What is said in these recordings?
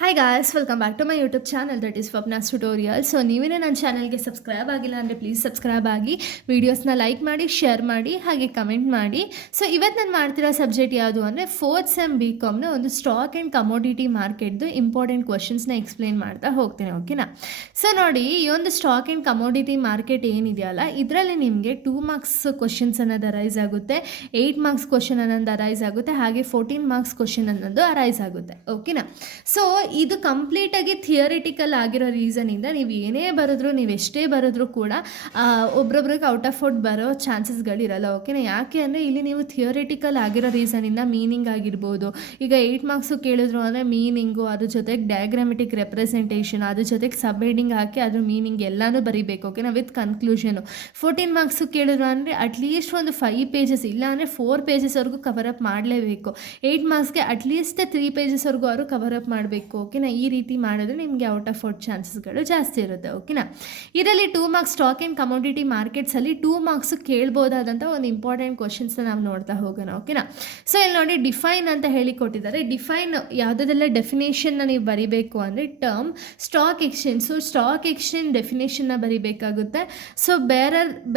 Hi guys, welcome back to my YouTube channel that is Swapna's tutorial. So ನೀವೇನೇ ನನ್ನ ಚಾನಲ್ಗೆ subscribe ಆಗಿಲ್ಲ ಅಂದರೆ ಪ್ಲೀಸ್ ಸಬ್ಸ್ಕ್ರೈಬ್ ಆಗಿ, ವೀಡಿಯೋಸ್ನ ಲೈಕ್ ಮಾಡಿ, ಶೇರ್ ಮಾಡಿ, ಹಾಗೆ ಕಮೆಂಟ್ ಮಾಡಿ. ಸೊ ಇವತ್ತು ನಾನು ಮಾಡ್ತಿರೋ ಸಬ್ಜೆಕ್ಟ್ ಯಾವುದು ಅಂದರೆ ಫೋರ್ತ್ ಸೆಮ್ BComನ ಒಂದು ಸ್ಟಾಕ್ ಆ್ಯಂಡ್ ಕಮೋಡಿಟಿ ಮಾರ್ಕೆಟ್ದು ಇಂಪಾರ್ಟೆಂಟ್ ಕ್ವಶನ್ಸ್ನ ಎಕ್ಸ್ಪ್ಲೇನ್ ಮಾಡ್ತಾ ಹೋಗ್ತೀನಿ. ಓಕೆನಾ? ಸೊ ನೋಡಿ, ಈ ಒಂದು ಸ್ಟಾಕ್ ಆ್ಯಂಡ್ ಕಮೋಡಿಟಿ ಮಾರ್ಕೆಟ್ ಏನಿದೆಯಲ್ಲ, ಇದರಲ್ಲಿ ನಿಮಗೆ 2 ಮಾರ್ಕ್ಸ್ ಕ್ವಶನ್ಸ್ ಅನ್ನೋದು ಅರೈಸ್ ಆಗುತ್ತೆ, 8 ಮಾರ್ಕ್ಸ್ ಕ್ವಶನ್ ಅನ್ನೋದು ಅರೈಸ್ ಆಗುತ್ತೆ, ಹಾಗೆ 14 ಮಾರ್ಕ್ಸ್ ಕ್ವಶನ್ ಅನ್ನೋದು ಅರೈಸ್ ಆಗುತ್ತೆ. ಓಕೆನಾ? ಸೊ ಇದು ಕಂಪ್ಲೀಟಾಗಿ ಥಿಯರಿಟಿಕಲ್ ಆಗಿರೋ ರೀಸನಿಂದ ನೀವು ಏನೇ ಬರೆದ್ರು, ನೀವು ಎಷ್ಟೇ ಬರೆದ್ರೂ ಕೂಡ ಒಬ್ರೊಬ್ರಿಗೆ ಔಟ್ ಆಫ್ ಔಟ್ ಬರೋ ಚಾನ್ಸಸ್ಗಳಿರಲ್ಲ. ಓಕೆನಾ? ಯಾಕೆ ಅಂದರೆ ಇಲ್ಲಿ ನೀವು ಥಿಯರಿಟಿಕಲ್ ಆಗಿರೋ ರೀಸನಿಂದ ಮೀನಿಂಗ್ ಆಗಿರ್ಬೋದು. ಈಗ 8 ಮಾರ್ಕ್ಸು ಕೇಳಿದ್ರು ಅಂದರೆ ಮೀನಿಂಗು, ಅದ್ರ ಜೊತೆಗೆ ಡಯಾಗ್ರಾಮೆಟಿಕ್ ರೆಪ್ರೆಸೆಂಟೇಷನ್, ಅದ್ರ ಜೊತೆಗೆ ಸಬ್ ಹೆಡಿಂಗ್ ಹಾಕಿ ಅದ್ರ ಮೀನಿಂಗ್ ಎಲ್ಲನೂ ಬರೀಬೇಕು. ಓಕೆನಾ? With conclusion. 14 ಮಾರ್ಕ್ಸು ಕೇಳಿದ್ರು ಅಂದರೆ ಅಟ್ಲೀಸ್ಟ್ ಒಂದು 5 ಪೇಜಸ್ ಇಲ್ಲ ಅಂದರೆ 4 ಪೇಜಸ್ವರೆಗೂ ಕವರಪ್ ಮಾಡಲೇಬೇಕು. 8 ಮಾರ್ಕ್ಸ್ಗೆ ಅಟ್ಲೀಸ್ಟ್ 3 ಪೇಜಸ್ವರೆಗೂ ಅವರು ಕವರಪ್ ಮಾಡಬೇಕು. ಓಕೆನಾ? ಈ ರೀತಿ ಮಾಡಿದ್ರೆ ನಿಮಗೆ ಔಟ್ ಆಫ್ ಔಟ್ ಚಾನ್ಸಸ್ಗಳು ಜಾಸ್ತಿ ಇರುತ್ತೆ. ಓಕೆನಾ? ಇದರಲ್ಲಿ 2 ಮಾರ್ಕ್ಸ್ ಸ್ಟಾಕ್ ಆ್ಯಂಡ್ ಕಮೋಡಿಟಿ ಮಾರ್ಕೆಟ್ಸಲ್ಲಿ 2 ಮಾರ್ಕ್ಸ್ ಕೇಳ್ಬೋದಾದಂಥ ಒಂದು ಇಂಪಾರ್ಟೆಂಟ್ ಕ್ವಶನ್ಸ್ನ ನಾವು ನೋಡ್ತಾ ಹೋಗೋಣ. ಓಕೆನಾ? ಸೊ ಇಲ್ಲಿ ನೋಡಿ, ಡಿಫೈನ್ ಅಂತ ಹೇಳಿ ಕೊಟ್ಟಿದ್ದಾರೆ. ಡಿಫೈನ್ ಯಾವುದೆಲ್ಲ ಡೆಫಿನೇಷನ್ನ ನೀವು ಬರಿಬೇಕು ಅಂದರೆ term stock exchange. So stock exchange ಡೆಫಿನೇಷನ್ನ ಬರಿಬೇಕಾಗುತ್ತೆ. ಸೊ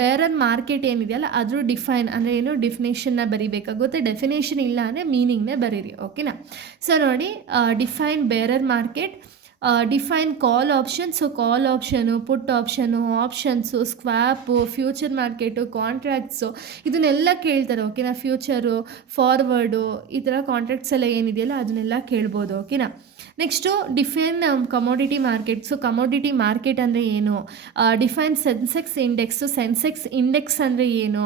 ಬೇರರ್ ಮಾರ್ಕೆಟ್ ಏನಿದೆಯಲ್ಲ ಅದ್ರ ಡಿಫೈನ್ ಅಂದರೆ ಏನು, ಡೆಫಿನೇಷನ್ನ ಬರಿಬೇಕಾಗುತ್ತೆ. ಡೆಫಿನೇಷನ್ ಇಲ್ಲ ಅಂದರೆ ಮೀನಿಂಗ್ನೇ ಬರೀರಿ. ಓಕೆನಾ? ಸೊ ನೋಡಿ, define bearer market, define call option. So call option, put option, options, swap, future market, contracts, ಇದನ್ನೆಲ್ಲ ಕೇಳ್ತಾರೆ. ಓಕೆನಾ? ಫ್ಯೂಚರು, ಫಾರ್ವರ್ಡು, ಈ ಥರ ಕಾಂಟ್ರಾಕ್ಟ್ಸ್ ಎಲ್ಲ ಏನಿದೆಯಲ್ಲ ಅದನ್ನೆಲ್ಲ ಕೇಳ್ಬೋದು. ಓಕೆನಾ? Next define commodity market. So commodity market ಅಂದರೆ ಏನು, define Sensex index, Sensex index ಅಂದರೆ ಏನು,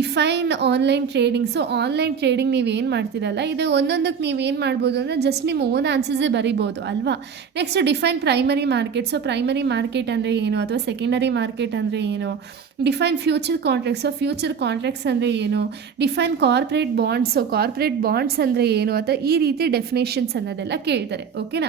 define online trading. So online trading ನೀವೇನು ಮಾಡ್ತೀರಲ್ಲ, ಇದು ಒಂದೊಂದಕ್ಕೆ ನೀವೇನು ಮಾಡ್ಬೋದು ಅಂದರೆ ಜಸ್ಟ್ ನಿಮ್ಮ ಓನ್ ಆನ್ಸರ್ಸೇ ಬರಿಬೋದು ಅಲ್ವಾ. Next define primary market. So primary market ಅಂದರೆ ಏನು, ಅಥವಾ ಸೆಕೆಂಡರಿ ಮಾರ್ಕೆಟ್ ಅಂದರೆ ಏನು. Define future contracts. So future contracts ಅಂದರೆ ಏನು. Define corporate bonds. So corporate bonds ಅಂದರೆ ಏನು, ಅಥವಾ ಈ ರೀತಿ ಡೆಫಿನೇಷನ್ಸ್ ಅನ್ನೋದೆಲ್ಲ ಕೇಳ್ತಾರೆ. ಓಕೆನಾ?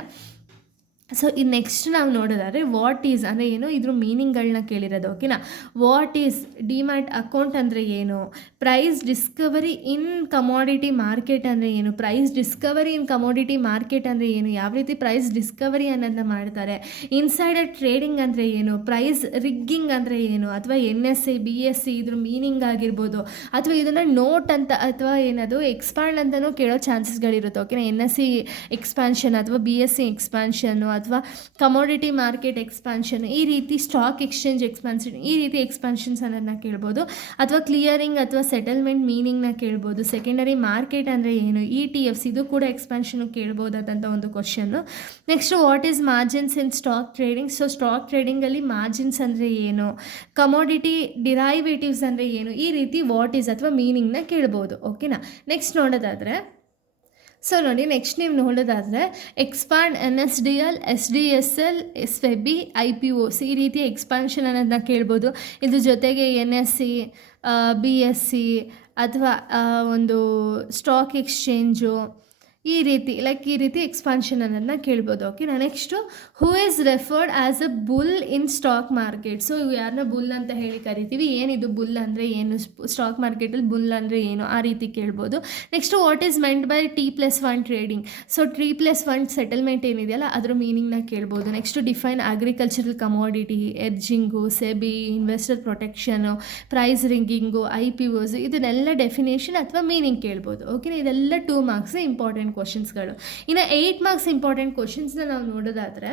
ಸೊ ಇದು ನೆಕ್ಸ್ಟ್ ನಾವು ನೋಡೋದಾದರೆ ವಾಟ್ ಈಸ್ ಅಂದರೆ ಏನು, ಇದ್ರ ಮೀನಿಂಗ್ಗಳನ್ನ ಕೇಳಿರೋದು. ಓಕೆನಾ? ವಾಟ್ ಈಸ್ ಡಿಮ್ಯಾಟ್ ಅಕೌಂಟ್ ಅಂದರೆ ಏನು, ಪ್ರೈಸ್ ಡಿಸ್ಕವರಿ ಇನ್ ಕಮೋಡಿಟಿ ಮಾರ್ಕೆಟ್ ಅಂದರೆ ಏನು, ಪ್ರೈಸ್ ಡಿಸ್ಕವರಿ ಇನ್ ಕಮೋಡಿಟಿ ಮಾರ್ಕೆಟ್ ಅಂದರೆ ಏನು, ಯಾವ ರೀತಿ ಪ್ರೈಸ್ ಡಿಸ್ಕವರಿ ಅನ್ನೋದನ್ನ ಮಾಡ್ತಾರೆ, ಇನ್ಸೈಡರ್ ಟ್ರೇಡಿಂಗ್ ಅಂದರೆ ಏನು, ಪ್ರೈಸ್ ರಿಗ್ಗಿಂಗ್ ಅಂದರೆ ಏನು, ಅಥವಾ NSE BSE ಇದ್ರ ಮೀನಿಂಗ್ ಆಗಿರ್ಬೋದು, ಅಥವಾ ಇದನ್ನು ನೋಟ್ ಅಂತ ಅಥವಾ ಏನದು ಎಕ್ಸ್ಪಾಂಡ್ ಅಂತಲೂ ಕೇಳೋ ಚಾನ್ಸಸ್ಗಳಿರುತ್ತೆ. ಓಕೆನಾ? NSE ಎಕ್ಸ್ಪಾನ್ಷನ್ ಅಥವಾ BSE ಎಕ್ಸ್ಪಾನ್ಷನ್ನು, ಅಥವಾ ಕಮೋಡಿಟಿ ಮಾರ್ಕೆಟ್ ಎಕ್ಸ್ಪಾನ್ಷನ್, ಈ ರೀತಿ ಸ್ಟಾಕ್ ಎಕ್ಸ್ಚೇಂಜ್ ಎಕ್ಸ್ಪಾನ್ಷನ್, ಈ ರೀತಿ ಎಕ್ಸ್ಪಾನ್ಷನ್ಸ್ ಅನ್ನೋದನ್ನ ಕೇಳ್ಬೋದು. ಅಥವಾ ಕ್ಲಿಯರಿಂಗ್ ಅಥವಾ ಸೆಟಲ್ಮೆಂಟ್ ಮೀನಿಂಗ್ನ ಕೇಳ್ಬೋದು. ಸೆಕೆಂಡರಿ ಮಾರ್ಕೆಟ್ ಅಂದರೆ ಏನು, ETFs ಇದು ಕೂಡ ಎಕ್ಸ್ಪಾನ್ಷನ್ ಕೇಳ್ಬೋದಾದಂಥ ಒಂದು question. Next what is margins in stock trading. So stock ಟ್ರೇಡಿಂಗಲ್ಲಿ ಮಾರ್ಜಿನ್ಸ್ ಅಂದರೆ ಏನು, ಕಮೋಡಿಟಿ ಡಿರೈವೇಟಿವ್ಸ್ ಅಂದರೆ ಏನು, ಈ ರೀತಿ ವಾಟ್ ಈಸ್ ಅಥವಾ ಮೀನಿಂಗ್ನ ಕೇಳ್ಬೋದು. ಓಕೆನಾ? ನೆಕ್ಸ್ಟ್ ನೋಡೋದಾದರೆ, ಸೊ ನೋಡಿ, ನೆಕ್ಸ್ಟ್ ನೀವು ನೋಡೋದಾದರೆ expand NSDL, SDSL, SFB, IPOs ಈ ರೀತಿ ಎಕ್ಸ್ಪಾನ್ಷನ್ ಅನ್ನೋದನ್ನ ಕೇಳ್ಬೋದು. ಇದ್ರ ಜೊತೆಗೆ NSE, BSE ಅಥವಾ ಒಂದು ಸ್ಟಾಕ್ ಎಕ್ಸ್ಚೇಂಜು, ಈ ರೀತಿ ಎಕ್ಸ್ಪಾನ್ಷನ್ ಅನ್ನೋದನ್ನ ಕೇಳ್ಬೋದು. ಓಕೆನಾ? Next who is referred as a bull in stock market. So ಯಾರನ್ನ ಬುಲ್ ಅಂತ ಹೇಳಿ ಕರಿತೀವಿ, ಏನಿದು ಬುಲ್ ಅಂದರೆ ಏನು, ಸ್ಟಾಕ್ ಮಾರ್ಕೆಟಲ್ಲಿ ಬುಲ್ ಅಂದರೆ ಏನು, ಆ ರೀತಿ ಕೇಳ್ಬೋದು. Next what is meant by T+1 trading. So T+1 settlement ಏನಿದೆಯಲ್ಲ ಅದ್ರ ಮೀನಿಂಗ್ನ ಕೇಳ್ಬೋದು. Next define agricultural commodity, hedging, SEBI, investor protection, price rigging, IPOs ಇದನ್ನೆಲ್ಲ ಡೆಫಿನೇಷನ್ ಅಥವಾ ಮೀನಿಂಗ್ ಕೇಳ್ಬೋದು. ಓಕೆನಾ? ಇದೆಲ್ಲ 2 ಮಾರ್ಕ್ಸ್ ಇಂಪಾರ್ಟೆಂಟ್ ಕ್ವಶನ್ಸ್ಗಳು. ಇನ್ನು 8 ಮಾರ್ಕ್ಸ್ ಇಂಪಾರ್ಟೆಂಟ್ ಕ್ವಶನ್ಸ್ನ ನಾವು ನೋಡೋದಾದರೆ,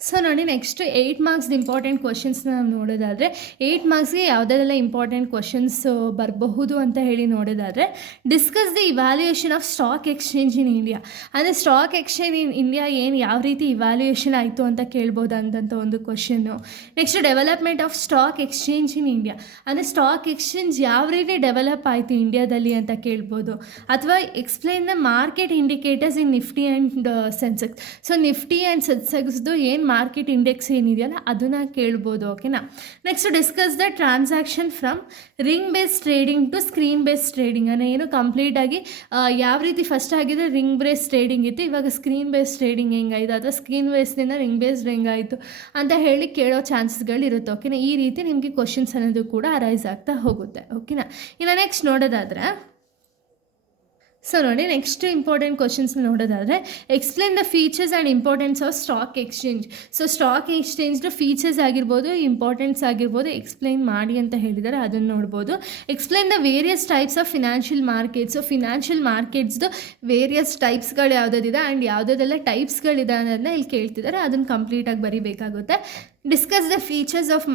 ಸೊ ನೋಡಿ, ನೆಕ್ಸ್ಟ್ 8 ಮಾರ್ಕ್ಸ್ ಇಂಪಾರ್ಟೆಂಟ್ ಕ್ವಶನ್ಸ್ನ ನಾವು ನೋಡೋದಾದರೆ, 8 ಮಾರ್ಕ್ಸ್ಗೆ ಯಾವುದೆಲ್ಲ ಇಂಪಾರ್ಟೆಂಟ್ ಕ್ವಶನ್ಸ್ ಬರಬಹುದು ಅಂತ ಹೇಳಿ ನೋಡೋದಾದರೆ, discuss the evaluation of stock exchange in India. ಅಂದರೆ ಸ್ಟಾಕ್ ಎಕ್ಸ್ಚೇಂಜ್ ಇನ್ ಇಂಡಿಯಾ ಯಾವ ರೀತಿ ಇವ್ಯಾಲ್ಯೂಯೇಷನ್ ಆಯಿತು ಅಂತ ಕೇಳ್ಬೋದಂತ ಒಂದು question. Next development of stock exchange in India. ಅಂದರೆ ಸ್ಟಾಕ್ ಎಕ್ಸ್ಚೇಂಜ್ ಯಾವ ರೀತಿ ಡೆವಲಪ್ ಆಯಿತು ಇಂಡಿಯಾದಲ್ಲಿ ಅಂತ ಕೇಳ್ಬೋದು. ಅಥವಾ explain the market indicators in Nifty and Sensex. So Nifty and ಸೆನ್ಸೆಕ್ಸ್ದು ಏನು ಮಾರ್ಕೆಟ್ ಇಂಡೆಕ್ಸ್ ಏನಿದೆಯಲ್ಲ ಅದನ್ನು ಕೇಳ್ಬೋದು. ಓಕೆನಾ? Next discuss the transaction from ring based trading to screen based trading. ಅಂದರೆ ಏನು, ಕಂಪ್ಲೀಟಾಗಿ ಯಾವ ರೀತಿ ಫಸ್ಟ್ ಆಗಿದ್ರೆ ರಿಂಗ್ ಬೇಸ್ಡ್ ಟ್ರೇಡಿಂಗ್ ಇತ್ತು, ಇವಾಗ ಸ್ಕ್ರೀನ್ ಬೇಸ್ಡ್ ಟ್ರೇಡಿಂಗ್ ಹೆಂಗಾಯಿತು, ಅಥವಾ ಸ್ಕ್ರೀನ್ ಬೇಸ್ಡಿಂದ ರಿಂಗ್ ಬೇಸ್ಡ್ ಹೆಂಗಾಯಿತು ಅಂತ ಹೇಳಿ ಕೇಳೋ ಚಾನ್ಸಸ್ಗಳಿರುತ್ತೆ. ಓಕೆನಾ? ಈ ರೀತಿ ನಿಮಗೆ ಕ್ವಶನ್ಸ್ ಅನ್ನೋದು ಕೂಡ ಅರೈಸ್ ಆಗ್ತಾ ಹೋಗುತ್ತೆ. ಓಕೆನಾ? ಇನ್ನು ನೆಕ್ಸ್ಟ್ ನೋಡೋದಾದರೆ, ಸೊ ನೋಡಿ, ನೆಕ್ಸ್ಟ್ ಇಂಪಾರ್ಟೆಂಟ್ ಕ್ವಶನ್ಸ್ ನೋಡೋದಾದರೆ, explain the features and importance of stock exchange. So stock ಎಕ್ಸ್ಚೇಂಜ್ದು ಫೀಚರ್ಸ್ ಆಗಿರ್ಬೋದು, ಇಂಪಾರ್ಟೆನ್ಸ್ ಆಗಿರ್ಬೋದು, ಎಕ್ಸ್ಪ್ಲೈನ್ ಮಾಡಿ ಅಂತ ಹೇಳಿದ್ದಾರೆ, ಅದನ್ನು ನೋಡ್ಬೋದು. Explain the various types of financial markets. So financial ಮಾರ್ಕೆಟ್ಸ್ದು ವೇರಿಯಸ್ ಟೈಪ್ಸ್ಗಳು ಯಾವುದಿದೆ ಆ್ಯಂಡ್ ಯಾವುದೆಲ್ಲ ಟೈಪ್ಸ್ಗಳಿದೆ ಅನ್ನೋದನ್ನ ಇಲ್ಲಿ ಕೇಳ್ತಿದ್ದಾರೆ, ಅದನ್ನು ಕಂಪ್ಲೀಟಾಗಿ ಬರೀಬೇಕಾಗುತ್ತೆ. Discuss the features of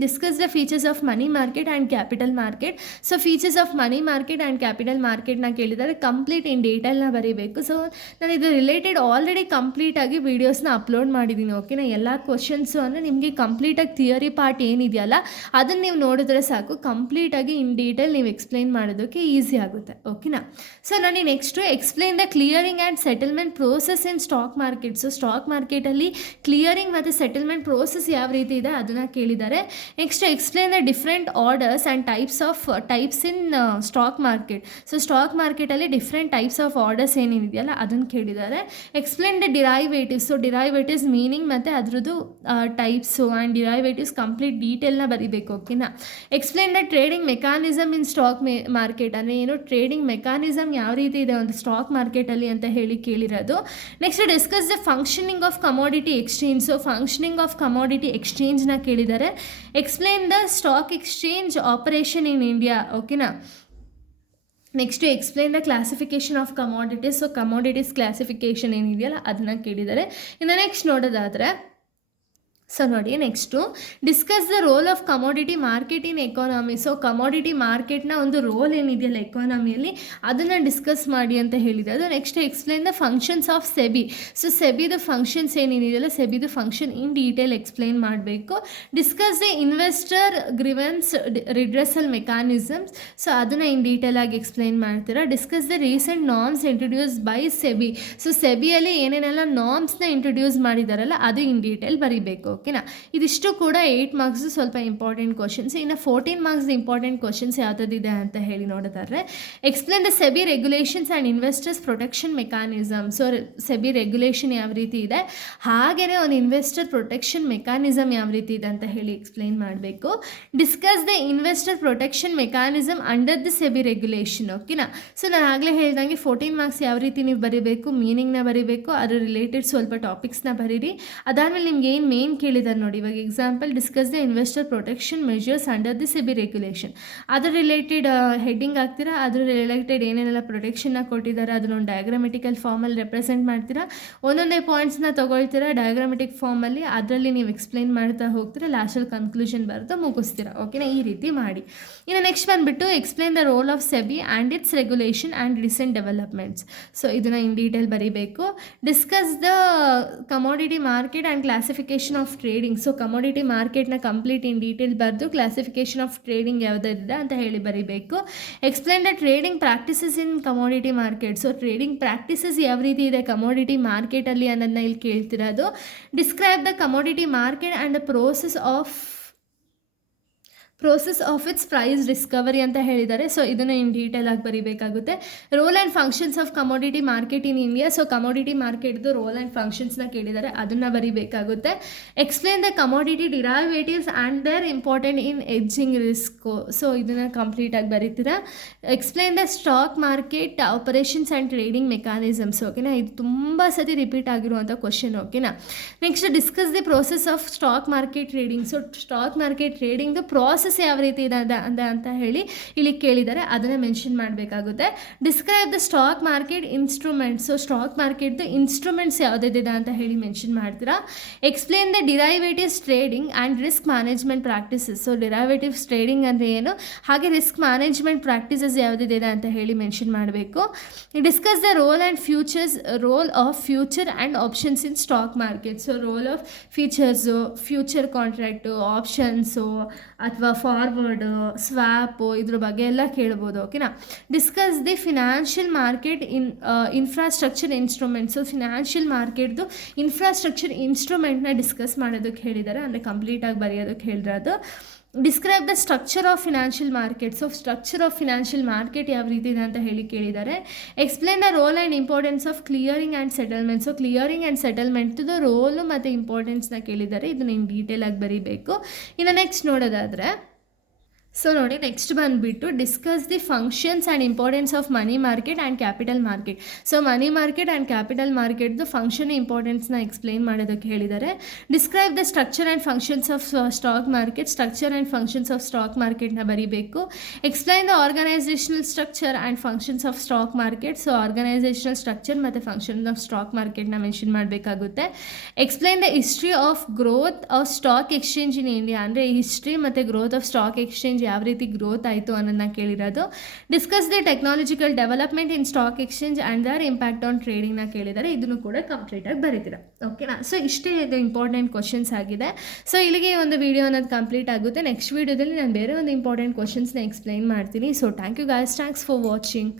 discuss the features of money market and capital market. So features of money market and capital ಮಾರ್ಕೆಟ್ನ ಕೇಳಿದ್ದಾರೆ, ಕಂಪ್ಲೀಟ್ ಇನ್ ಡೀಟೇಲ್ನ ಬರೀಬೇಕು. ಸೊ ನಾನು ಇದು ರಿಲೇಟೆಡ್ ಆಲ್ರೆಡಿ ಕಂಪ್ಲೀಟಾಗಿ ವೀಡಿಯೋಸ್ನ ಅಪ್ಲೋಡ್ ಮಾಡಿದ್ದೀನಿ, ಓಕೆನಾ. ಎಲ್ಲ ಕ್ವಶನ್ಸು ಅಂದರೆ ನಿಮಗೆ ಕಂಪ್ಲೀಟಾಗಿ ಥಿಯರಿ ಪಾರ್ಟ್ ಏನಿದೆಯಲ್ಲ ಅದನ್ನು ನೀವು ನೋಡಿದ್ರೆ ಸಾಕು, ಕಂಪ್ಲೀಟಾಗಿ ಇನ್ ಡೀಟೇಲ್ ನೀವು ಎಕ್ಸ್ಪ್ಲೈನ್ ಮಾಡೋದಕ್ಕೆ ಈಸಿ ಆಗುತ್ತೆ, ಓಕೆನಾ. ಸೊ ನೋಡಿ, next explain the clearing and settlement process in stock market. So stock ಮಾರ್ಕೆಟಲ್ಲಿ ಕ್ಲಿಯರಿಂಗ್ ಮತ್ತು ಸೆಟಲ್ಮೆಂಟ್ ಪ್ರೋಸೆಸ್ ಯಾವ ರೀತಿ ಇದೆ ಅದನ್ನು ಕೇಳಿದ್ದಾರೆ. Next explain the different orders and types in stock market. So stock ಮಾರ್ಕೆಟಲ್ಲಿ ಡಿಫ್ರೆಂಟ್ ಟೈಪ್ಸ್ ಆಫ್ ಆರ್ಡರ್ಸ್ ಏನೇನಿದೆಯಲ್ಲ ಅದನ್ನು ಕೇಳಿದ್ದಾರೆ. Explain the derivatives. So derivatives meaning ಮತ್ತು ಅದರದ್ದು ಟೈಪ್ಸು ಆ್ಯಂಡ್ ಡಿರೈವೇಟಿವ್ಸ್ ಕಂಪ್ಲೀಟ್ ಡೀಟೇಲ್ನ ಬರೀಬೇಕು, ಓಕೆನಾ. Explain the trading mechanism in stock market. ಅಂದರೆ ಏನು trading mechanism ಯಾವ ರೀತಿ ಇದೆ ಒಂದು ಸ್ಟಾಕ್ ಮಾರ್ಕೆಟಲ್ಲಿ ಅಂತ ಹೇಳಿ ಕೇಳಿರೋದು. Next discuss the functioning of commodity exchange. So functioning of commodity ಎಕ್ಸ್ಚೇಂಜ್ನ ಕೇಳಿದ್ದಾರೆ. Explain the stock exchange operation in India, ಓಕೆನಾ. Next explain the classification of commodities. So commodities classification ಏನಿದೆಯಲ್ಲ ಅದನ್ನು ಕೇಳಿದ್ದಾರೆ. ಇನ್ನು ನೆಕ್ಸ್ಟ್ ನೋಡೋದಾದರೆ, ಸೊ ನೋಡಿ, next discuss the role of commodity market in economy. So commodity ಮಾರ್ಕೆಟ್ನ ಒಂದು ರೋಲ್ ಏನಿದೆಯಲ್ಲ ಎಕಾನಮಿಯಲ್ಲಿ ಅದನ್ನು ಡಿಸ್ಕಸ್ ಮಾಡಿ ಅಂತ ಹೇಳಿದ್ದಾರೆ. Next explain the functions of SEBI. So ಸೆಬಿದು ಫಂಕ್ಷನ್ಸ್ ಏನೇನಿದೆಯಲ್ಲ ಸೆಬಿದು ಫಂಕ್ಷನ್ ಇನ್ ಡೀಟೇಲ್ ಎಕ್ಸ್ಪ್ಲೇನ್ ಮಾಡಬೇಕು. Discuss the investor grievance redressal mechanisms. So ಅದನ್ನು ಇನ್ ಡೀಟೇಲ್ ಆಗಿ ಎಕ್ಸ್ಪ್ಲೇನ್ ಮಾಡ್ತೀರಾ. Discuss the recent norms introduce by SEBI. So ಸೆಬಿಯಲ್ಲಿ ಏನೇನೆಲ್ಲ ನಾರ್ಮ್ಸ್ನ ಇಂಟ್ರೊಡ್ಯೂಸ್ ಮಾಡಿದಾರಲ್ಲ ಅದು ಇನ್ ಡೀಟೇಲ್ ಬರೀಬೇಕು, ಓಕೆನಾ. ಇದಿಷ್ಟು ಕೂಡ 8 ಮಾರ್ಕ್ಸ್ ಸ್ವಲ್ಪ ಇಂಪಾರ್ಟೆಂಟ್ ಕ್ವಶನ್ಸ್. ಇನ್ನು 14 ಮಾರ್ಕ್ಸ್ ಇಂಪಾರ್ಟೆಂಟ್ ಕ್ವಶನ್ಸ್ ಯಾವುದಿದೆ ಅಂತ ಹೇಳಿ ನೋಡಿದ್ರೆ, explain the SEBI regulations and investors protection mechanism. So SEBI regulation ಯಾವ ರೀತಿ ಇದೆ, ಹಾಗೆಯೇ ಒಂದು ಇನ್ವೆಸ್ಟರ್ ಪ್ರೊಟೆಕ್ಷನ್ ಮೆಕ್ಯಾನಿಸಮ್ ಯಾವ ರೀತಿ ಇದೆ ಅಂತ ಹೇಳಿ ಎಕ್ಸ್ಪ್ಲೇನ್ ಮಾಡಬೇಕು. Discuss the investor protection mechanism under the SEBI regulation, ಓಕೆನಾ. ಸೊ ನಾನು ಆಗಲೇ ಹೇಳ್ದಂಗೆ 14 ಮಾರ್ಕ್ಸ್ ಯಾವ ರೀತಿ ನೀವು ಬರೀಬೇಕು, ಮೀನಿಂಗ್ನ ಬರೀಬೇಕು, ಅದ್ರ ರಿಲೇಟೆಡ್ ಸ್ವಲ್ಪ ಟಾಪಿಕ್ಸ್ನ ಬರೀರಿ. ಅದಾದಮೇಲೆ ನಿಮ್ಗೆ ಏನು ಮೇನ್ ಕೇಳಿದ್ದಾರೆ ನೋಡಿ, ಇವಾಗ example discuss the investor protection measures under the SEBI regulation. ಅದರ ರಿಲೇಟೆಡ್ ಹೆಡ್ಡಿಂಗ್ ಹಾಕ್ತೀರಾ, ಅದ್ರ ರಿಲೇಟೆಡ್ ಏನೇನೆಲ್ಲ ಪ್ರೊಟೆಕ್ಷನ್ನ ಕೊಟ್ಟಿದ್ದಾರೆ ಅದನ್ನೊಂದು ಡಯಾಗ್ರಾಮೆಟಿಕಲ್ ಫಾರ್ಮಲ್ಲಿ ರೆಪ್ರೆಸೆಂಟ್ ಮಾಡ್ತೀರಾ. ಒಂದೊಂದೇ ಪಾಯಿಂಟ್ಸ್ನ ತೊಗೊಳ್ತೀರಾ ಡಯಾಗ್ರಾಮೆಟಿಕ್ ಫಾರ್ಮಲ್ಲಿ, ಅದರಲ್ಲಿ ನೀವು ಎಕ್ಸ್ಪ್ಲೈನ್ ಮಾಡ್ತಾ ಹೋಗ್ತೀರಾ, ಲಾಸ್ಟಲ್ಲಿ ಕನ್ಕ್ಲೂಷನ್ ಬರೆದು ಮುಗಿಸ್ತೀರಾ, ಓಕೆನಾ. ಈ ರೀತಿ ಮಾಡಿ. ಇನ್ನು ನೆಕ್ಸ್ಟ್ ಬಂದುಬಿಟ್ಟು explain the role of SEBI and its regulation and recent developments. So ಇದನ್ನು ಇನ್ ಡೀಟೇಲ್ ಬರೀಬೇಕು. Discuss the commodity market and classification of trading. So commodity ಮಾರ್ಕೆಟ್ನ ಕಂಪ್ಲೀಟ್ ಇನ್ ಡೀಟೇಲ್ ಬರೆದು ಕ್ಲಾಸಿಫಿಕೇಷನ್ ಆಫ್ ಟ್ರೇಡಿಂಗ್ ಯಾವುದಿದೆ ಅಂತ ಹೇಳಿ ಬರೀಬೇಕು. Explain the trading practices in commodity market. So trading practices ಯಾವ ರೀತಿ ಇದೆ ಕಮೋಡಿಟಿ ಮಾರ್ಕೆಟಲ್ಲಿ ಅನ್ನೋದನ್ನ ಇಲ್ಲಿ ಕೇಳ್ತಿರೋದು. Describe the commodity market and the process of its price Discovery ಅಂತ ಹೇಳಿದ್ದಾರೆ. ಸೊ ಇದನ್ನು ಇನ್ ಡೀಟೇಲ್ ಆಗಿ ಬರೀಬೇಕಾಗುತ್ತೆ. Role and functions of commodity market in India. So commodity ಮಾರ್ಕೆಟ್ದು ರೋಲ್ ಆ್ಯಂಡ್ ಫಂಕ್ಷನ್ಸ್ನ ಕೇಳಿದ್ದಾರೆ, ಅದನ್ನು ಬರೀಬೇಕಾಗುತ್ತೆ. Explain the commodity derivatives and their important in hedging risk. So ಇದನ್ನು ಕಂಪ್ಲೀಟಾಗಿ ಬರೀತೀರಾ. Explain the stock market operations and trading mechanisms, ಓಕೆನಾ. ಇದು ತುಂಬ ಸತಿ ರಿಪೀಟ್ ಆಗಿರುವಂಥ ಕ್ವಶನ್, ಓಕೆನಾ. Next discuss the process of stock market trading. So stock market ಟ್ರೇಡಿಂಗ್ದು ಪ್ರಾಸೆಸ್ ಯಾವ ರೀತಿ ಇದೆ ಅಂತ ಹೇಳಿ ಇಲ್ಲಿ ಕೇಳಿದ್ದಾರೆ, ಅದನ್ನು ಮೆನ್ಷನ್ ಮಾಡಬೇಕಾಗುತ್ತೆ. Describe the stock market instruments. So stock ಮಾರ್ಕೆಟ್ದು ಇನ್ಸ್ಟ್ರೂಮೆಂಟ್ಸ್ ಯಾವುದಿದೆ ಅಂತ ಹೇಳಿ ಮೆನ್ಷನ್ ಮಾಡ್ತೀರಾ. Explain the derivatives trading and risk management practices. So derivatives trading ಅಂದರೆ ಏನು, ಹಾಗೆ ರಿಸ್ಕ್ ಮ್ಯಾನೇಜ್ಮೆಂಟ್ ಪ್ರಾಕ್ಟೀಸಸ್ ಯಾವುದಿದೆ ಅಂತ ಹೇಳಿ ಮೆನ್ಷನ್ ಮಾಡಬೇಕು. Discuss the role of future and options in stock market. So role of features, future contract, options ಅಥವಾ forward, ಸ್ವ್ಯಾಪು, ಇದ್ರ ಬಗ್ಗೆ ಎಲ್ಲ ಕೇಳ್ಬೋದು, ಓಕೆನಾ. Discuss the financial market infrastructure instrument. So financial ಮಾರ್ಕೆಟ್ದು ಇನ್ಫ್ರಾಸ್ಟ್ರಕ್ಚರ್ ಇನ್ಸ್ಟ್ರೂಮೆಂಟ್ನ ಡಿಸ್ಕಸ್ ಮಾಡೋದಕ್ಕೆ ಹೇಳಿದ್ದಾರೆ, ಅಂದರೆ ಕಂಪ್ಲೀಟಾಗಿ ಬರೆಯೋದಕ್ಕೆ ಹೇಳಿರೋದು. Describe the structure of financial market. So structure of financial market ಯಾವ ರೀತಿ ಇದೆ ಅಂತ ಹೇಳಿ ಕೇಳಿದ್ದಾರೆ. Explain the roll and importance of clearing and settlement. So clearing and ಸೆಟಲ್ಮೆಂಟ್ದು ರೋಲು ಮತ್ತು ಇಂಪಾರ್ಟೆನ್ಸ್ನ ಕೇಳಿದ್ದಾರೆ, ಇದನ್ನು ಇನ್ ಡೀಟೇಲ್ ಆಗಿ ಬರೀಬೇಕು. ಇನ್ನು ನೆಕ್ಸ್ಟ್ ನೋಡೋದಾದರೆ ಸೊ ನೋಡಿ ನೆಕ್ಸ್ಟ್ ಬಂದುಬಿಟ್ಟು discuss the functions and importance of money market and capital market. So money market and capital ಮಾರ್ಕೆಟ್ದು ಫಂಕ್ಷನ್ ಇಂಪಾರ್ಟೆನ್ಸ್ನ ಎಕ್ಸ್ಪ್ಲೈನ್ ಮಾಡೋದಕ್ಕೆ ಹೇಳಿದ್ದಾರೆ. Describe the structure and functions of stock market. Structure and functions of stock ಮಾರ್ಕೆಟ್ನ ಬರೀಬೇಕು. Explain the organisational structure and functions of stock market. So organisational structure ಮತ್ತು function of stock ಮಾರ್ಕೆಟ್ನ mention ಮಾಡಬೇಕಾಗುತ್ತೆ. Explain the history of growth of stock exchange in India. ಅಂದರೆ history ಮತ್ತು growth of stock exchange ಯಾವ ರೀತಿ growth ಆಯಿತು ಅನ್ನೋದನ್ನ ಕೇಳಿರೋದು. Discuss the technological development in stock exchange and their impact on ಟ್ರೇಡಿಂಗ್ನ ಕೇಳಿದ್ದಾರೆ. ಇದನ್ನು ಕೂಡ ಕಂಪ್ಲೀಟಾಗಿ ಬರೀತೀರಾ. ಓಕೆನಾ? ಸೊ ಇಷ್ಟೇ ಇದು ಇಂಪಾರ್ಟೆಂಟ್ ಕ್ವಶನ್ಸ್ ಆಗಿದೆ. ಸೊ ಇಲ್ಲಿಗೆ ಒಂದು ವಿಡಿಯೋ ಅನ್ನೋದು ಕಂಪ್ಲೀಟ್ ಆಗುತ್ತೆ. ನೆಕ್ಸ್ಟ್ ವಿಡಿಯೋದಲ್ಲಿ ನಾನು ಬೇರೆ ಒಂದು ಇಂಪಾರ್ಟೆಂಟ್ ಕ್ವಶನ್ಸ್ನ ಎಕ್ಸ್ಪ್ಲೈನ್ ಮಾಡ್ತೀನಿ. So thank you guys, thanks for watching.